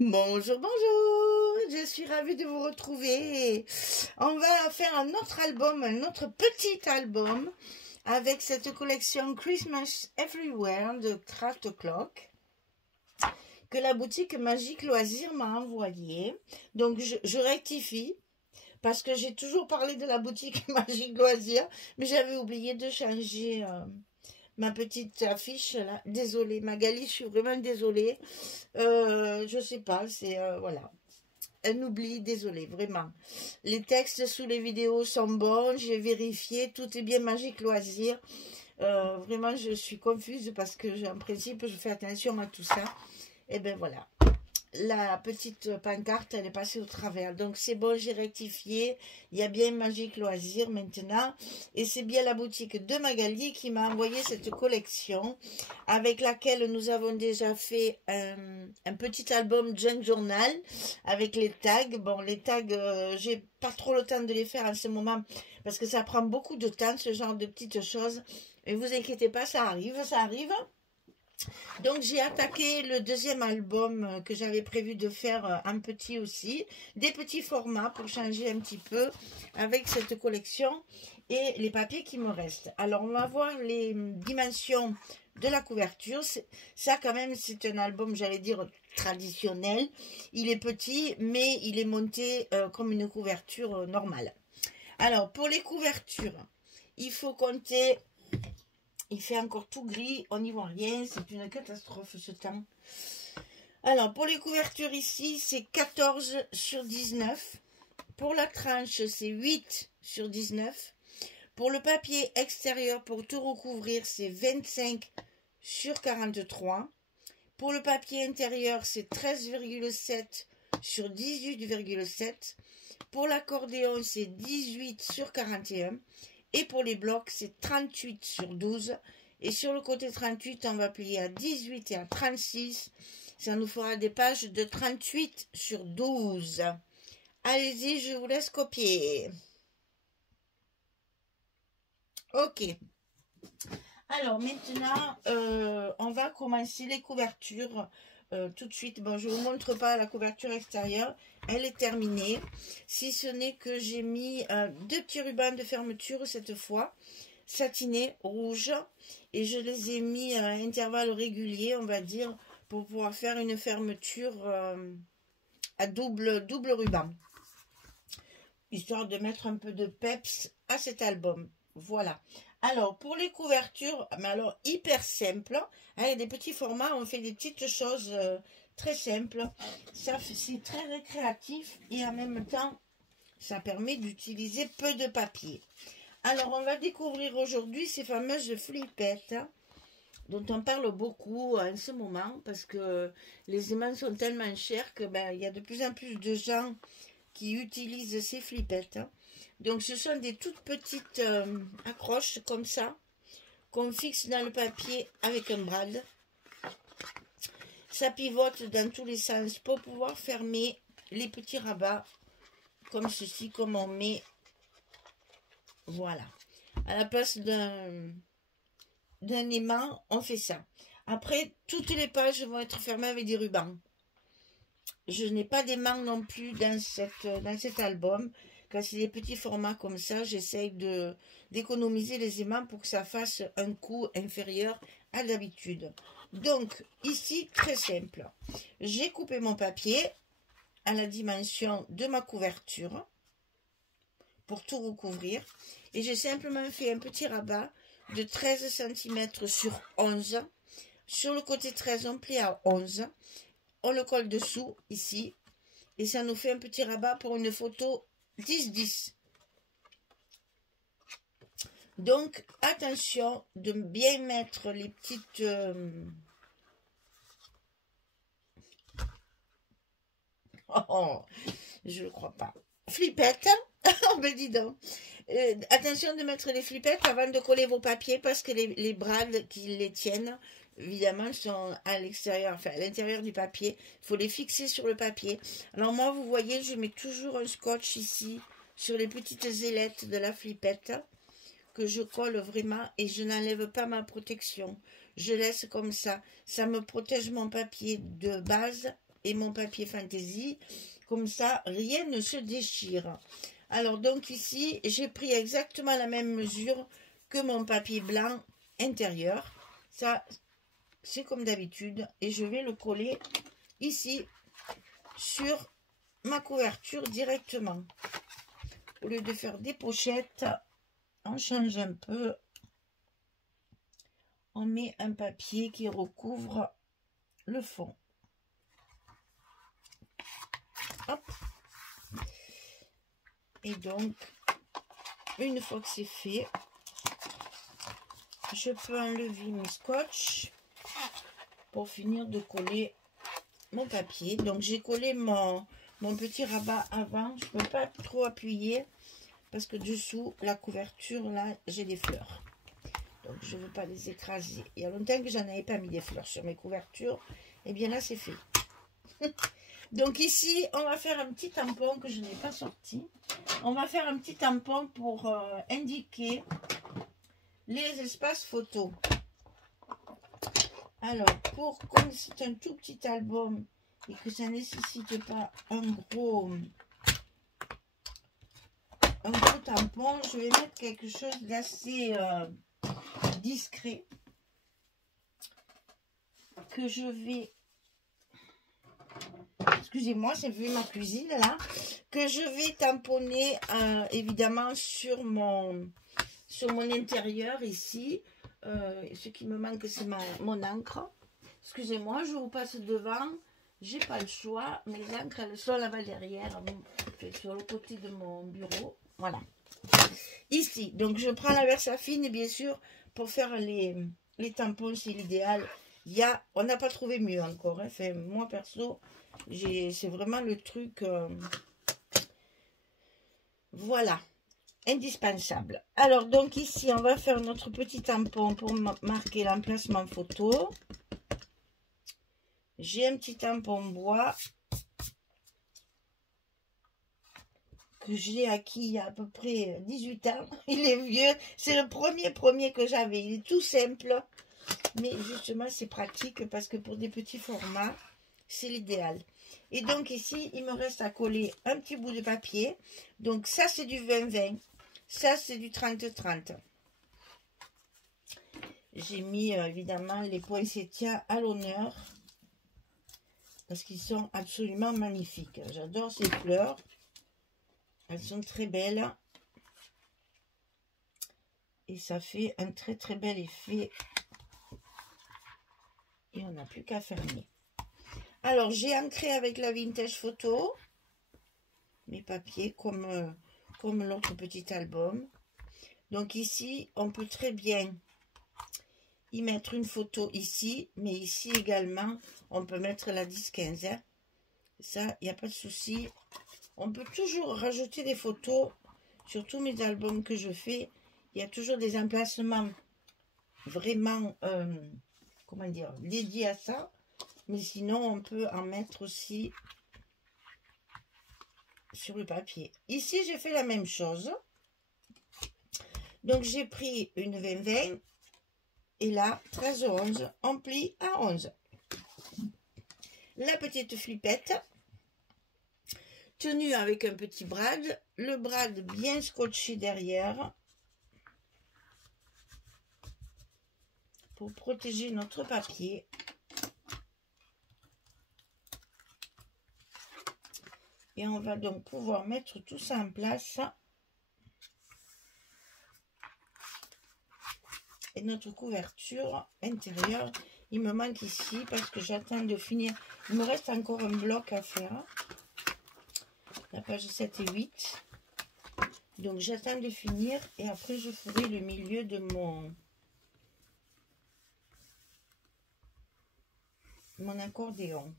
Bonjour, bonjour, je suis ravie de vous retrouver. On va faire un autre album, un autre petit album avec cette collection Christmas Everywhere de Craft Clock que la boutique Magique Loisirs m'a envoyé. Donc je rectifie parce que j'ai toujours parlé de la boutique Magique Loisirs, mais j'avais oublié de changer ma petite affiche là. Désolée Magali, je suis vraiment désolée. Je sais pas, c'est voilà. Un oubli, désolé, vraiment. Les textes sous les vidéos sont bons, j'ai vérifié, tout est bien Magique Loisir. Vraiment, je suis confuse parce que, en principe, je fais attention à tout ça. Et ben voilà. La petite pancarte, elle est passée au travers. Donc, c'est bon, j'ai rectifié. Il y a bien Magique Loisir maintenant. Et c'est bien la boutique de Magali qui m'a envoyé cette collection avec laquelle nous avons déjà fait un petit album Junk Journal avec les tags. Bon, les tags, j'ai pas trop le temps de les faire en ce moment parce que ça prend beaucoup de temps, ce genre de petites choses. Mais vous inquiétez pas, ça arrive, ça arrive. Donc j'ai attaqué le deuxième album que j'avais prévu de faire en petit aussi, des petits formats pour changer un petit peu avec cette collection et les papiers qui me restent. Alors on va voir les dimensions de la couverture. Ça quand même c'est un album, j'allais dire traditionnel. Il est petit mais il est monté comme une couverture normale. Alors pour les couvertures, il faut compter... Il fait encore tout gris, on n'y voit rien, c'est une catastrophe ce temps. Alors, pour les couvertures ici, c'est 14 sur 19. Pour la tranche, c'est 8 sur 19. Pour le papier extérieur, pour tout recouvrir, c'est 25 sur 43. Pour le papier intérieur, c'est 13,7 sur 18,7. Pour l'accordéon, c'est 18 sur 41. Et pour les blocs, c'est 38 sur 12. Et sur le côté 38, on va plier à 18 et à 36. Ça nous fera des pages de 38 sur 12. Allez-y, je vous laisse copier. Ok. Alors maintenant, on va commencer les couvertures tout de suite. Bon, je ne vous montre pas la couverture extérieure. Elle est terminée. Si ce n'est que j'ai mis deux petits rubans de fermeture cette fois, satinés, rouges. Et je les ai mis à intervalles réguliers, on va dire, pour pouvoir faire une fermeture à double ruban. Histoire de mettre un peu de peps à cet album. Voilà. Alors, pour les couvertures, mais alors hyper simple, hein, il y a des petits formats, on fait des petites choses très simples. Ça, c'est très récréatif et en même temps, ça permet d'utiliser peu de papier. Alors, on va découvrir aujourd'hui ces fameuses flippettes dont on parle beaucoup en ce moment parce que les aimants sont tellement chers que ben, il y a de plus en plus de gens qui utilisent ces flippettes. Donc ce sont des toutes petites accroches comme ça qu'on fixe dans le papier avec un brad. Ça pivote dans tous les sens pour pouvoir fermer les petits rabats comme ceci, comme on met, voilà, à la place d'un aimant, on fait ça. Après, toutes les pages vont être fermées avec des rubans. Je n'ai pas d'aimant non plus dans cet album. Quand c'est des petits formats comme ça, j'essaye d'économiser les aimants pour que ça fasse un coût inférieur à d'habitude. Donc, ici, très simple. J'ai coupé mon papier à la dimension de ma couverture pour tout recouvrir. Et j'ai simplement fait un petit rabat de 13 cm sur 11. Sur le côté 13, on plie à 11. On le colle dessous, ici. Et ça nous fait un petit rabat pour une photo 10-10. Donc, attention de bien mettre les petites... Oh, je ne le crois pas. Flippettes. Oh, ben dis donc. Attention de mettre les flippettes avant de coller vos papiers parce que les brades qui les tiennent, évidemment, sont à l'extérieur, enfin à l'intérieur du papier. Il faut les fixer sur le papier. Alors moi, vous voyez, je mets toujours un scotch ici sur les petites ailettes de la flippette que je colle vraiment et je n'enlève pas ma protection. Je laisse comme ça. Ça me protège mon papier de base et mon papier fantaisie. Comme ça, rien ne se déchire. Alors, donc ici, j'ai pris exactement la même mesure que mon papier blanc intérieur. Ça, c'est comme d'habitude. Et je vais le coller ici sur ma couverture directement. Au lieu de faire des pochettes, on change un peu. On met un papier qui recouvre le fond. Hop. Et donc, une fois que c'est fait, je peux enlever mon scotch pour finir de coller mon papier. Donc, j'ai collé mon petit rabat avant. Je ne peux pas trop appuyer parce que dessous, la couverture, là, j'ai des fleurs. Donc, je ne veux pas les écraser. Il y a longtemps que j'en avais pas mis des fleurs sur mes couvertures. Et bien là, c'est fait. Donc ici, on va faire un petit tampon que je n'ai pas sorti. On va faire un petit tampon pour indiquer les espaces photos. Alors, comme c'est un tout petit album et que ça ne nécessite pas un gros tampon, je vais mettre quelque chose d'assez discret que je vais... Excusez-moi, j'ai vu ma cuisine là. Que je vais tamponner évidemment sur mon intérieur ici. Ce qui me manque, c'est mon encre. Excusez-moi, je vous passe devant. J'ai pas le choix. Mes encres, elles sont là-bas derrière, sur le côté de mon bureau. Voilà. Ici, donc je prends la Versafine, bien sûr, pour faire les tampons, c'est l'idéal. On n'a pas trouvé mieux encore. Hein. Enfin, moi, perso, c'est vraiment le truc... voilà. Indispensable. Alors, donc ici, on va faire notre petit tampon pour marquer l'emplacement photo. J'ai un petit tampon bois que j'ai acquis il y a à peu près 18 ans. Il est vieux. C'est le premier que j'avais. Il est tout simple. Mais justement, c'est pratique parce que pour des petits formats, c'est l'idéal. Et donc ici, il me reste à coller un petit bout de papier. Donc ça, c'est du 20-20. Ça, c'est du 30-30. J'ai mis évidemment les poinsettias à l'honneur parce qu'ils sont absolument magnifiques. J'adore ces fleurs. Elles sont très belles. Et ça fait un très bel effet. Et on n'a plus qu'à fermer. Alors, j'ai ancré avec la Vintage Photo mes papiers comme l'autre petit album. Donc ici, on peut très bien y mettre une photo ici, mais ici également, on peut mettre la 10-15. Hein. Ça, il n'y a pas de souci. On peut toujours rajouter des photos sur tous mes albums que je fais. Il y a toujours des emplacements vraiment, comment dire, dédiés à ça. Mais sinon, on peut en mettre aussi sur le papier. Ici, j'ai fait la même chose. Donc, j'ai pris une 20-20 et là, 13-11, on plie à 11. La petite flippette, tenue avec un petit brad, le brad bien scotché derrière pour protéger notre papier. Et on va donc pouvoir mettre tout ça en place. Et notre couverture intérieure, il me manque ici parce que j'attends de finir. Il me reste encore un bloc à faire. La page 7 et 8. Donc j'attends de finir et après je ferai le milieu de mon accordéon.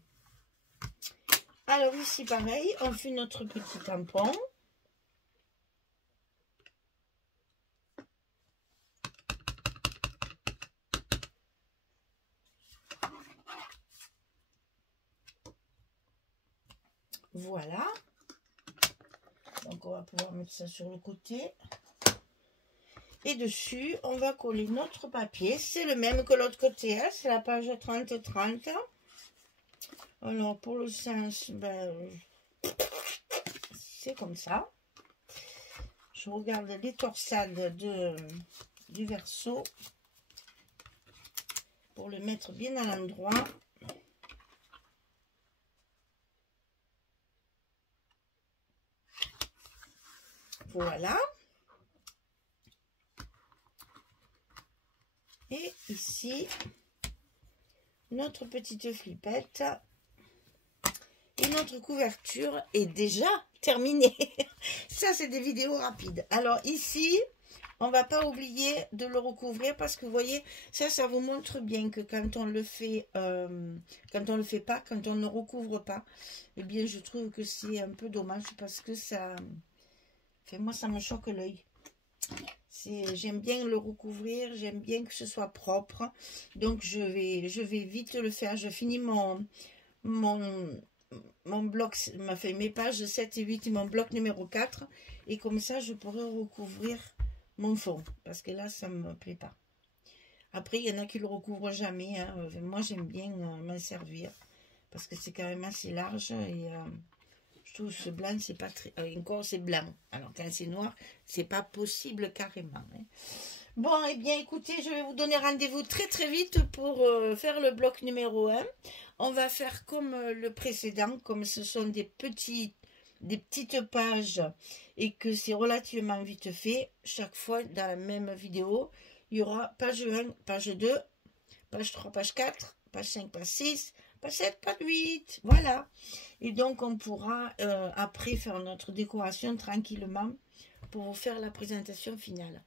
Alors ici pareil, on fait notre petit tampon. Voilà. Donc on va pouvoir mettre ça sur le côté. Et dessus, on va coller notre papier. C'est le même que l'autre côté, hein, c'est la page 30-30. Alors, pour le sens, ben, c'est comme ça. Je regarde les torsades du Verseau pour le mettre bien à l'endroit. Voilà. Et ici, notre petite flippette. Et notre couverture est déjà terminée. Ça, c'est des vidéos rapides. Alors ici, on va pas oublier de le recouvrir parce que vous voyez, ça vous montre bien que quand on le fait, quand on le fait pas, quand on ne recouvre pas, eh bien, je trouve que c'est un peu dommage parce que ça, fait moi, ça me choque l'œil. J'aime bien le recouvrir, j'aime bien que ce soit propre. Donc, je vais vite le faire. Je finis mon bloc, mes pages 7 et 8 et mon bloc numéro 4. Et comme ça, je pourrai recouvrir mon fond. Parce que là, ça ne me plaît pas. Après, il y en a qui le recouvrent jamais. Hein. Moi, j'aime bien m'en servir. Parce que c'est quand même assez large. Et je trouve que ce blanc, c'est pas très... encore, c'est blanc. Alors, quand c'est noir, c'est pas possible carrément. Hein. Bon, eh bien, écoutez, je vais vous donner rendez-vous très très vite pour faire le bloc numéro 1. On va faire comme le précédent, comme ce sont des petites pages et que c'est relativement vite fait. Chaque fois, dans la même vidéo, il y aura page 1, page 2, page 3, page 4, page 5, page 6, page 7, page 8. Voilà. Et donc, on pourra après faire notre décoration tranquillement pour vous faire la présentation finale.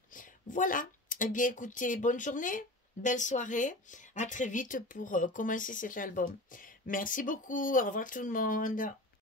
Voilà. Eh bien, écoutez, bonne journée, belle soirée. À très vite pour commencer cet album. Merci beaucoup. Au revoir tout le monde.